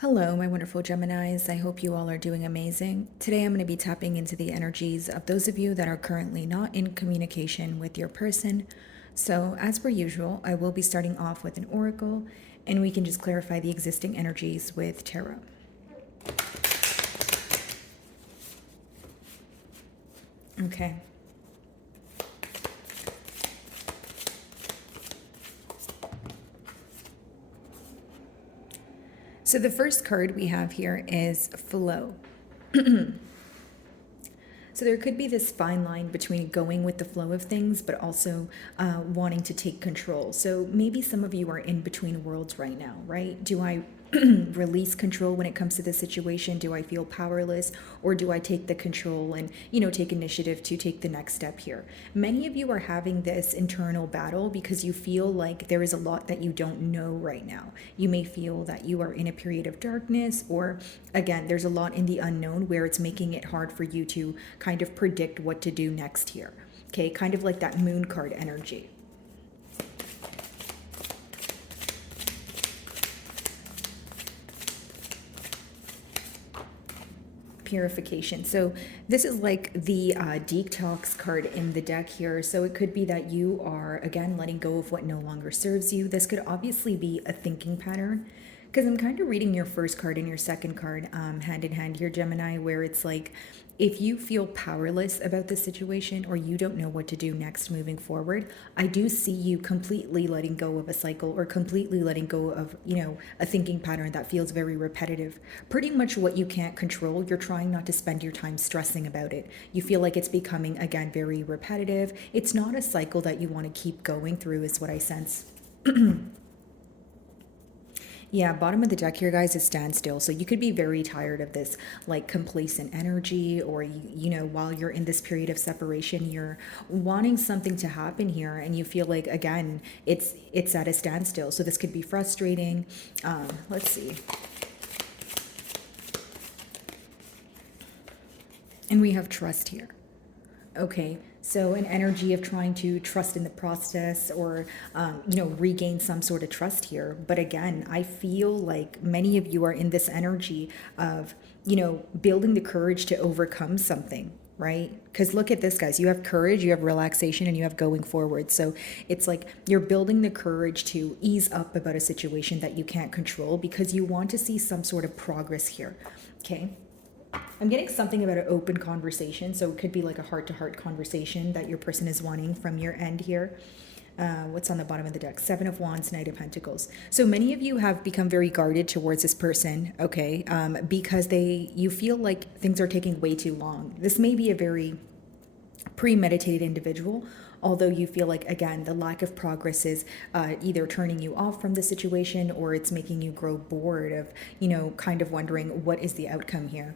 Hello, my wonderful Geminis. I hope you all are doing amazing. Today, I'm going to be tapping into the energies of those of you that are currently not in communication with your person. So, as per usual, I will be starting off with an oracle, and we can just clarify the existing energies with tarot. Okay. So, the first card we have here is flow. So there could be this fine line between going with the flow of things, but also wanting to take control. So maybe some of you are in between worlds right now, right? Do I release control when it comes to this situation? Do I feel powerless, or do I take the control and take initiative to take the next step here? Many of you are having this internal battle because you feel like there is a lot that you don't know right now. You may feel that you are in a period of darkness, or again, there's a lot in the unknown where it's making it hard for you to kind of predict what to do next here. Okay, kind of like that moon card energy. Purification. So this is like the detox card in the deck here. So it could be that you are, again, letting go of what no longer serves you. This could obviously be a thinking pattern, because I'm kind of reading your first card and your second card hand in hand here, Gemini, where it's like, if you feel powerless about the situation or you don't know what to do next moving forward, I do see you completely letting go of a cycle, or completely letting go of, a thinking pattern that feels very repetitive. Pretty much what you can't control, you're trying not to spend your time stressing about it. You feel like it's becoming, again, very repetitive. It's not a cycle that you want to keep going through, is what I sense. Yeah, bottom of the deck here, guys, is standstill. So you could be very tired of this like complacent energy, or while you're in this period of separation, you're wanting something to happen here, and you feel like, again, it's at a standstill. So this could be frustrating. Let's see. And we have trust here. Okay, so an energy of trying to trust in the process, or regain some sort of trust here. But again, I feel like many of you are in this energy of building the courage to overcome something, right? Because look at this, guys, you have courage, you have relaxation, and you have going forward. So it's like you're building the courage to ease up about a situation that you can't control, because you want to see some sort of progress here. Okay, I'm getting something about an open conversation, so it could be like a heart-to-heart conversation that your person is wanting from your end here. What's on the bottom of the deck? Seven of Wands, Knight of Pentacles. So many of you have become very guarded towards this person, okay, because you feel like things are taking way too long. This may be a very premeditated individual, although you feel like, again, the lack of progress is either turning you off from the situation, or it's making you grow bored of, kind of wondering what is the outcome here.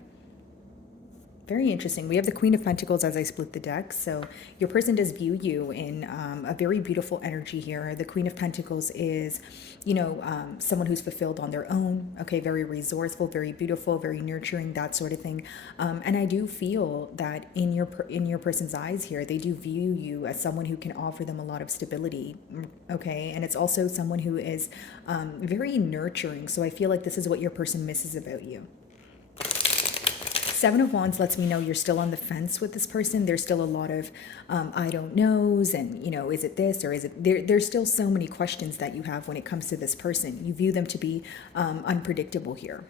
Very interesting. We have the Queen of Pentacles as I split the deck. So your person does view you in a very beautiful energy here. The Queen of Pentacles is, someone who's fulfilled on their own. Okay, very resourceful, very beautiful, very nurturing, that sort of thing. And I do feel that in your person's eyes here, they do view you as someone who can offer them a lot of stability. Okay, and it's also someone who is very nurturing. So I feel like this is what your person misses about you. Seven of Wands lets me know you're still on the fence with this person. There's still a lot of I don't knows, and is it this, or is it there's still so many questions that you have when it comes to this person. You view them to be unpredictable here.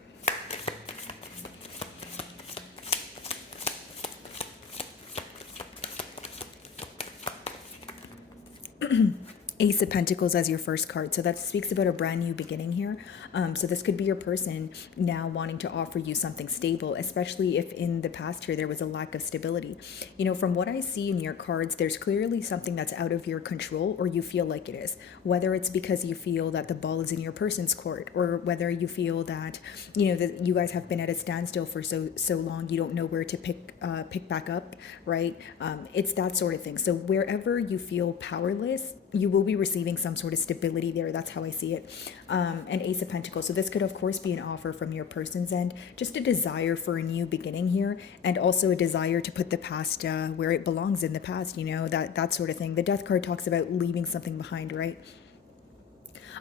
Ace of Pentacles as your first card. So that speaks about a brand new beginning here. So this could be your person now wanting to offer you something stable, especially if in the past here there was a lack of stability. From what I see in your cards, there's clearly something that's out of your control, or you feel like it is. Whether it's because you feel that the ball is in your person's court, or whether you feel that, that you guys have been at a standstill for so long, you don't know where to pick back up, right? It's that sort of thing. So wherever you feel powerless, you will be receiving some sort of stability there. That's how I see it. And Ace of Pentacles. So this could, of course, be an offer from your person's end, just a desire for a new beginning here, and also a desire to put the past where it belongs in the past, that sort of thing. The Death card talks about leaving something behind, right?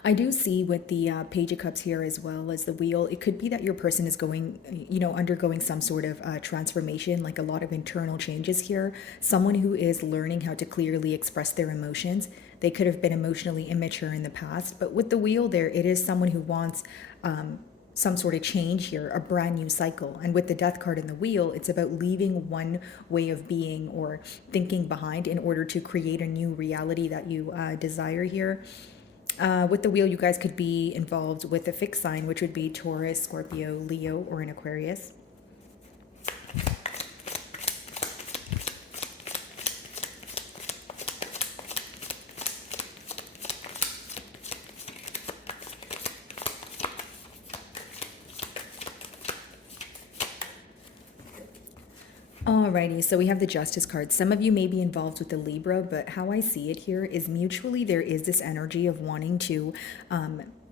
I do see with the Page of Cups here as well as the Wheel, it could be that your person is going, undergoing some sort of transformation, like a lot of internal changes here. Someone who is learning how to clearly express their emotions. They could have been emotionally immature in the past, but with the Wheel there, it is someone who wants some sort of change here, a brand new cycle. And with the Death card in the Wheel, it's about leaving one way of being or thinking behind in order to create a new reality that you desire here. With the Wheel, you guys could be involved with a fixed sign, which would be Taurus, Scorpio, Leo, or an Aquarius. Alrighty, so we have the Justice card. Some of you may be involved with the Libra, but how I see it here is mutually there is this energy of wanting to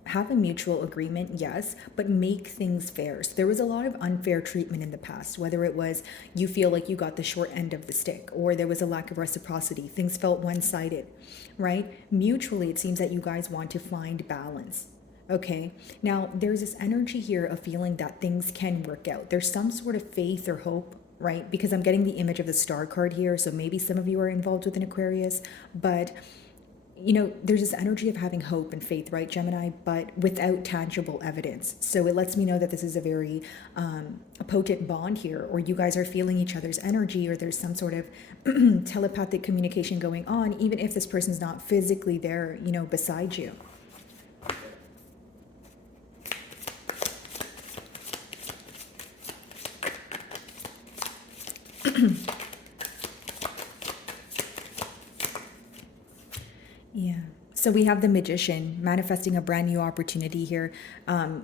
have a mutual agreement, yes, but make things fair. So there was a lot of unfair treatment in the past, whether it was you feel like you got the short end of the stick or there was a lack of reciprocity. Things felt one-sided, right? Mutually, it seems that you guys want to find balance. Okay, now there's this energy here of feeling that things can work out. There's some sort of faith or hope, right? Because I'm getting the image of the Star card here. So maybe some of you are involved with an Aquarius, but there's this energy of having hope and faith, right, Gemini, but without tangible evidence. So it lets me know that this is a very a potent bond here, or you guys are feeling each other's energy, or there's some sort of telepathic communication going on, even if this person's not physically there, beside you. Yeah. So we have the Magician manifesting a brand new opportunity here.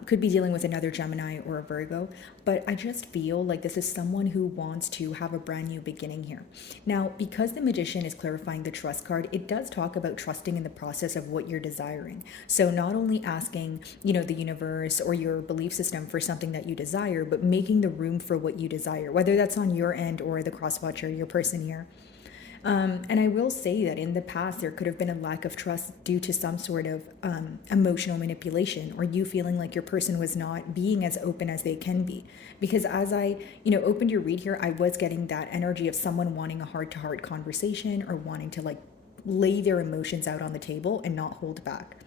Could be dealing with another Gemini or a Virgo, but I just feel like this is someone who wants to have a brand new beginning here. Now, because the Magician is clarifying the trust card, it does talk about trusting in the process of what you're desiring. So not only asking, the universe or your belief system for something that you desire, but making the room for what you desire, whether that's on your end or the cross watcher, your person here. And I will say that in the past, there could have been a lack of trust due to some sort of emotional manipulation, or you feeling like your person was not being as open as they can be. Because as I, opened your read here, I was getting that energy of someone wanting a heart-to-heart conversation or wanting to lay their emotions out on the table and not hold back.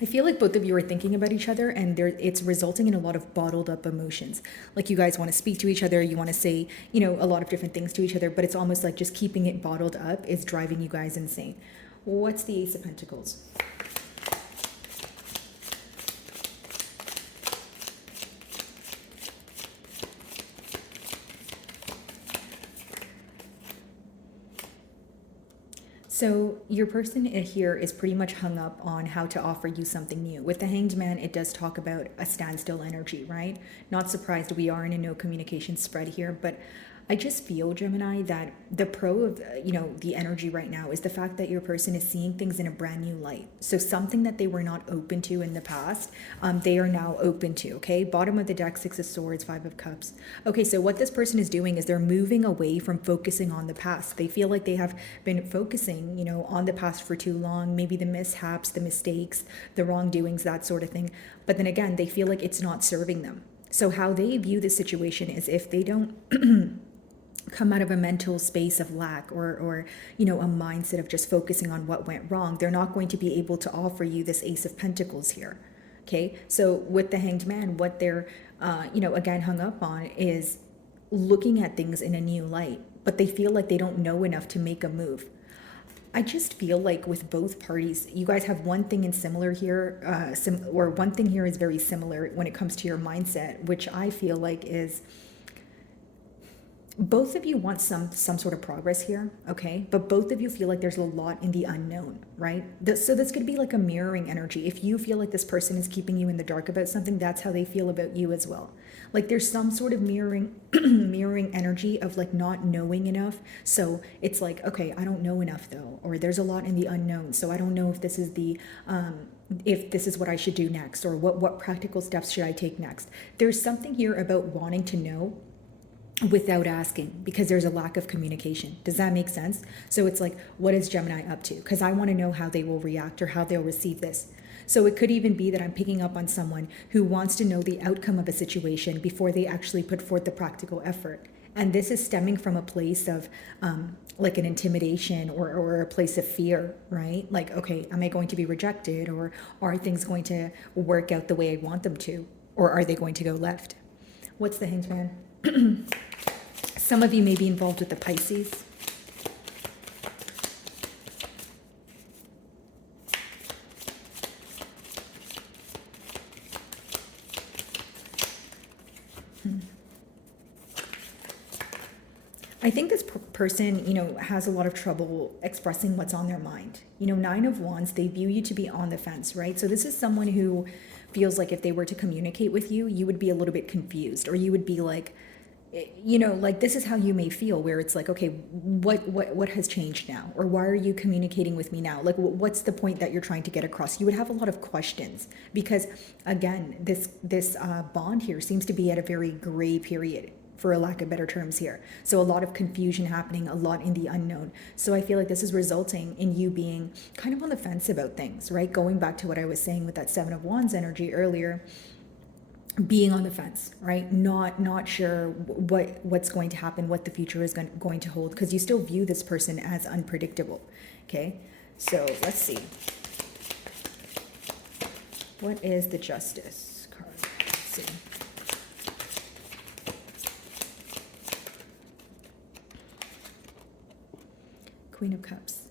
I feel like both of you are thinking about each other, and it's resulting in a lot of bottled up emotions. Like you guys want to speak to each other, you want to say, a lot of different things to each other, but it's almost like just keeping it bottled up is driving you guys insane. What's the Ace of Pentacles? So your person here is pretty much hung up on how to offer you something new. With the Hanged Man, it does talk about a standstill energy, right? Not surprised, we are in a no communication spread here, but I just feel, Gemini, that the pro of, the energy right now is the fact that your person is seeing things in a brand new light. So something that they were not open to in the past, they are now open to, okay? Bottom of the deck, Six of Swords, Five of Cups. Okay, so what this person is doing is they're moving away from focusing on the past. They feel like they have been focusing, on the past for too long, maybe the mishaps, the mistakes, the wrongdoings, that sort of thing. But then again, they feel like it's not serving them. So how they view the situation is if they don't come out of a mental space of lack or a mindset of just focusing on what went wrong, they're not going to be able to offer you this Ace of Pentacles here. Okay, so with the Hanged Man, what they're again hung up on is looking at things in a new light, but they feel like they don't know enough to make a move. I just feel like with both parties, you guys have one thing in similar here, or one thing here is very similar when it comes to your mindset, which I feel like is both of you want some sort of progress here, okay? But both of you feel like there's a lot in the unknown, right? So this could be like a mirroring energy. If you feel like this person is keeping you in the dark about something, that's how they feel about you as well. Like there's some sort of mirroring mirroring energy of like not knowing enough. So it's like, okay, I don't know enough though, or there's a lot in the unknown. So I don't know if this is if this is what I should do next, or what practical steps should I take next. There's something here about wanting to know without asking, because there's a lack of communication. Does that make sense? So it's like, what is Gemini up to? Because I want to know how they will react or how they'll receive this. So it could even be that I'm picking up on someone who wants to know the outcome of a situation before they actually put forth the practical effort. And this is stemming from a place of like an intimidation, or a place of fear, right? Like, okay, am I going to be rejected, or are things going to work out the way I want them to? Or are they going to go left? What's the Hanged Man? Some of you may be involved with the Pisces. I think this person, has a lot of trouble expressing what's on their mind. Nine of Wands, they view you to be on the fence, right? So this is someone who feels like if they were to communicate with you, you would be a little bit confused, or you would be like, like this is how you may feel, where it's like, okay, what has changed now, or why are you communicating with me now? Like, what's the point that you're trying to get across? You would have a lot of questions, because again, this bond here seems to be at a very gray period, for a lack of better terms here. So a lot of confusion happening, a lot in the unknown. So I feel like this is resulting in you being kind of on the fence about things, right? Going back to what I was saying with that Seven of Wands energy earlier, being on the fence, right? Not sure what's going to happen, what the future is going to hold, because you still view this person as unpredictable. Okay, so let's see. What is the Justice card? Let's see. Queen of Cups.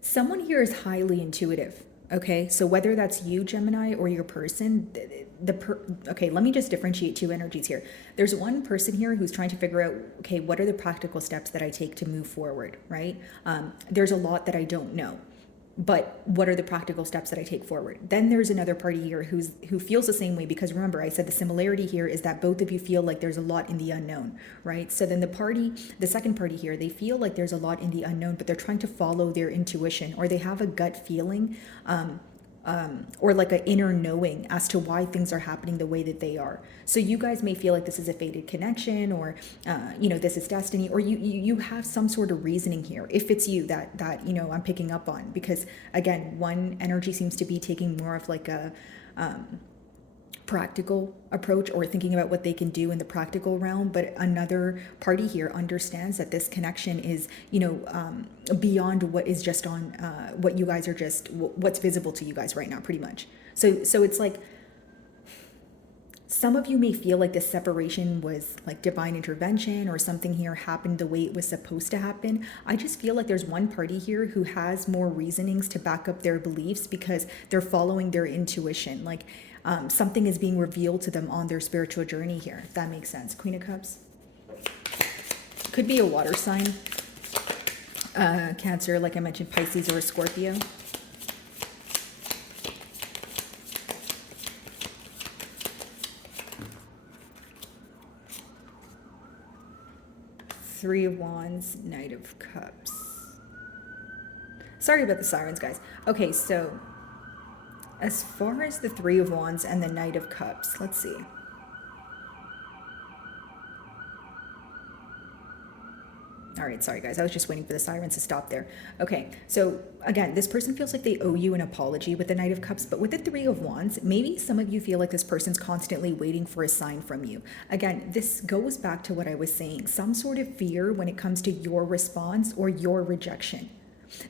Someone here is highly intuitive. Okay, so whether that's you, Gemini, or your person, okay, let me just differentiate two energies here. There's one person here who's trying to figure out, okay, what are the practical steps that I take to move forward, right? There's a lot that I don't know, but what are the practical steps that I take forward? Then there's another party here who feels the same way, because remember, I said the similarity here is that both of you feel like there's a lot in the unknown, right? So then the second party here, they feel like there's a lot in the unknown, but they're trying to follow their intuition, or they have a gut feeling, or like an inner knowing as to why things are happening the way that they are. So you guys may feel like this is a fated connection, or this is destiny, or you have some sort of reasoning here, if it's you that I'm picking up on, because again, one energy seems to be taking more of like a practical approach, or thinking about what they can do in the practical realm, but another party here understands that this connection is beyond what is just on what you guys are just what's visible to you guys right now, pretty much. So it's like, some of you may feel like this separation was like divine intervention, or something here happened the way it was supposed to happen. I just feel like there's one party here who has more reasonings to back up their beliefs, because they're following their intuition. Like, something is being revealed to them on their spiritual journey here, if that makes sense. Queen of Cups. Could be a water sign. Cancer, like I mentioned, Pisces, or a Scorpio. Three of Wands, Knight of Cups. Sorry about the sirens, guys. Okay, so as far as the Three of Wands and the Knight of Cups, let's see. All right, sorry guys, I was just waiting for the sirens to stop there. Okay, so again, this person feels like they owe you an apology with the Knight of Cups, but with the Three of Wands, maybe some of you feel like this person's constantly waiting for a sign from you. Again, this goes back to what I was saying, some sort of fear when it comes to your response or your rejection.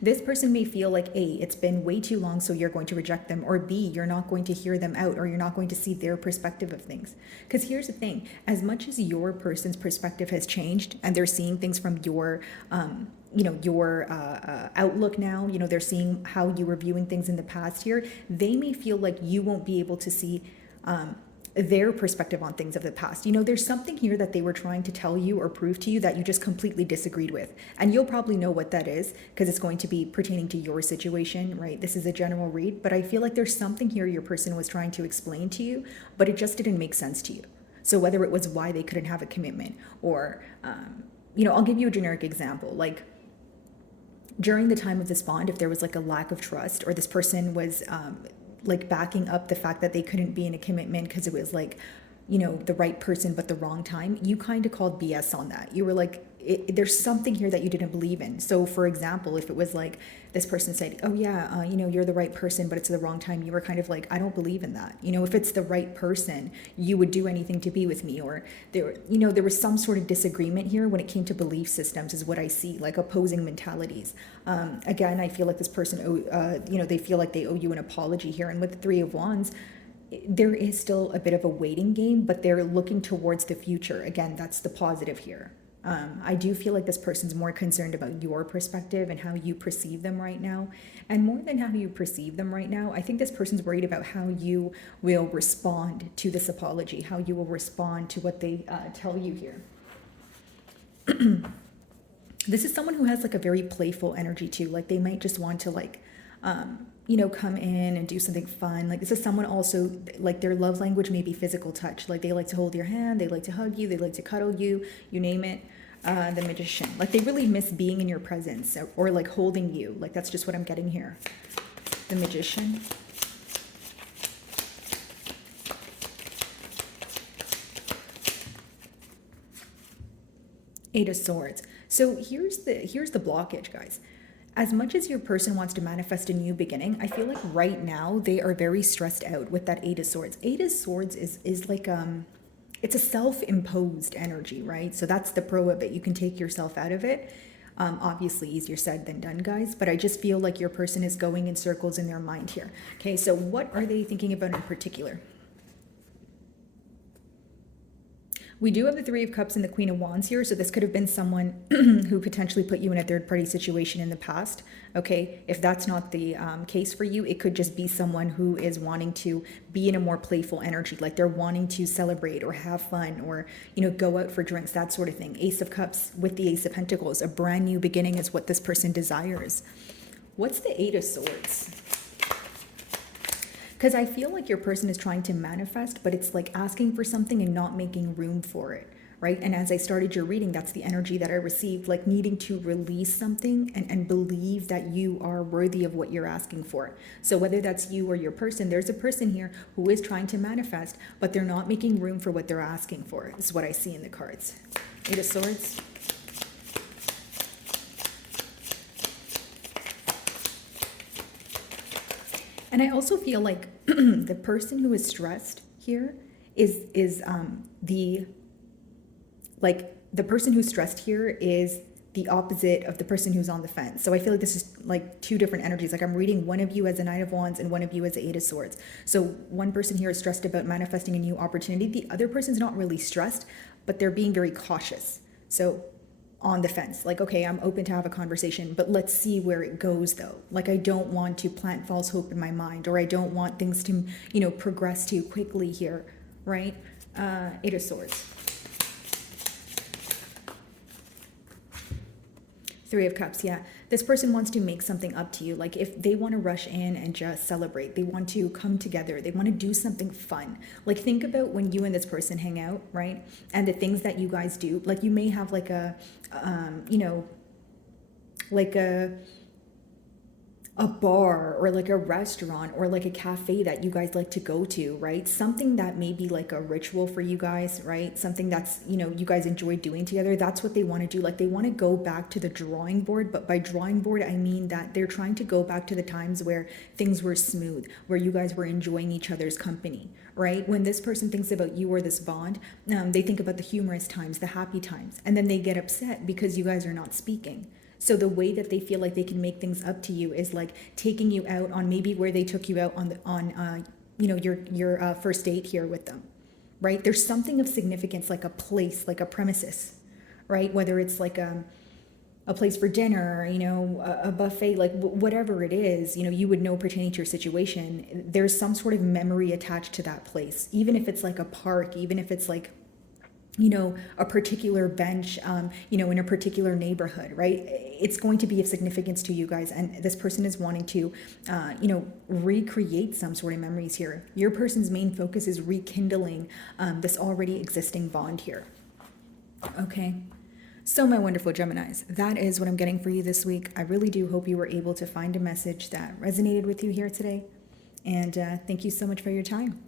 This person may feel like A, it's been way too long, so you're going to reject them, or B, you're not going to hear them out, or you're not going to see their perspective of things. Because here's the thing, as much as your person's perspective has changed, and they're seeing things from your outlook now, they're seeing how you were viewing things in the past here, they may feel like you won't be able to see their perspective on things of the past. There's something here that they were trying to tell you or prove to you that you just completely disagreed with. And you'll probably know what that is, because it's going to be pertaining to your situation, right? This is a general read, but I feel like there's something here your person was trying to explain to you, but it just didn't make sense to you. So whether it was why they couldn't have a commitment, or, I'll give you a generic example. Like, during the time of this bond, if there was like a lack of trust, or this person was like backing up the fact that they couldn't be in a commitment because it was like, the right person but the wrong time, you kind of called BS on that. You were like, there's something here that you didn't believe in. So for example, if it was like this person said, oh yeah, you're the right person but it's the wrong time, you were kind of like, I don't believe in that. If it's the right person, you would do anything to be with me. Or there was some sort of disagreement here when it came to belief systems, is what I see, like opposing mentalities. Again, I feel like this person they feel like they owe you an apology here. And with the Three of Wands, there is still a bit of a waiting game, but they're looking towards the future. Again, that's the positive here. I do feel like this person's more concerned about your perspective and how you perceive them right now. And more than how you perceive them right now, I think this person's worried about how you will respond to this apology, how you will respond to what they tell you here. This is someone who has like a very playful energy too. Like they might just want to come in and do something fun. Like this is someone also, like their love language may be physical touch. Like they like to hold your hand, they like to hug you, they like to cuddle you, you name it. The Magician, like they really miss being in your presence or like holding you. Like that's just what I'm getting here. The Magician. Eight of Swords. So here's the blockage, guys. As much as your person wants to manifest a new beginning, I feel like right now they are very stressed out with that Eight of Swords. Eight of Swords is like it's a self-imposed energy, right? So that's the pro of it. You can take yourself out of it. Obviously easier said than done, guys, but I just feel like your person is going in circles in their mind here. Okay, so what are they thinking about in particular? We do have the Three of Cups and the Queen of Wands here, so this could have been someone who potentially put you in a third-party situation in the past, okay? If that's not the case for you, it could just be someone who is wanting to be in a more playful energy, like they're wanting to celebrate or have fun or, go out for drinks, that sort of thing. Ace of Cups with the Ace of Pentacles, a brand new beginning is what this person desires. What's the Eight of Swords? Because I feel like your person is trying to manifest, but it's like asking for something and not making room for it, right? And as I started your reading, that's the energy that I received, like needing to release something and believe that you are worthy of what you're asking for. So whether that's you or your person, there's a person here who is trying to manifest, but they're not making room for what they're asking for. This is what I see in the cards. Eight of Swords. And I also feel like the person who is stressed here is the person who's stressed here is the opposite of the person who's on the fence. So I feel like this is like two different energies. Like I'm reading one of you as a Knight of Wands and one of you as the Eight of Swords. So one person here is stressed about manifesting a new opportunity. The other person's not really stressed, but they're being very cautious. So on the fence, like, okay, I'm open to have a conversation, but let's see where it goes though. Like I don't want to plant false hope in my mind, or I don't want things to, progress too quickly here, right? Eight of Swords. Three of Cups, yeah. This person wants to make something up to you. Like if they want to rush in and just celebrate, they want to come together, they want to do something fun. Like think about when you and this person hang out, right? And the things that you guys do. Like you may have like a, like a bar or like a restaurant or like a cafe that you guys like to go to, right? Something that may be like a ritual for you guys, right? Something that's, you guys enjoy doing together. That's what they want to do. Like they want to go back to the drawing board, but by drawing board, I mean that they're trying to go back to the times where things were smooth, where you guys were enjoying each other's company, right? When this person thinks about you or this bond, they think about the humorous times, the happy times, and then they get upset because you guys are not speaking. So the way that they feel like they can make things up to you is like taking you out on maybe where they took you out on your first date here with them, right? There's something of significance, like a place, like a premises, right? Whether it's like a place for dinner, a buffet, like whatever it is, you would know pertaining to your situation. There's some sort of memory attached to that place, even if it's like a park, even if it's like a particular bench, in a particular neighborhood, right? It's going to be of significance to you guys. And this person is wanting to, recreate some sort of memories here. Your person's main focus is rekindling this already existing bond here. Okay. So my wonderful Geminis, that is what I'm getting for you this week. I really do hope you were able to find a message that resonated with you here today. And thank you so much for your time.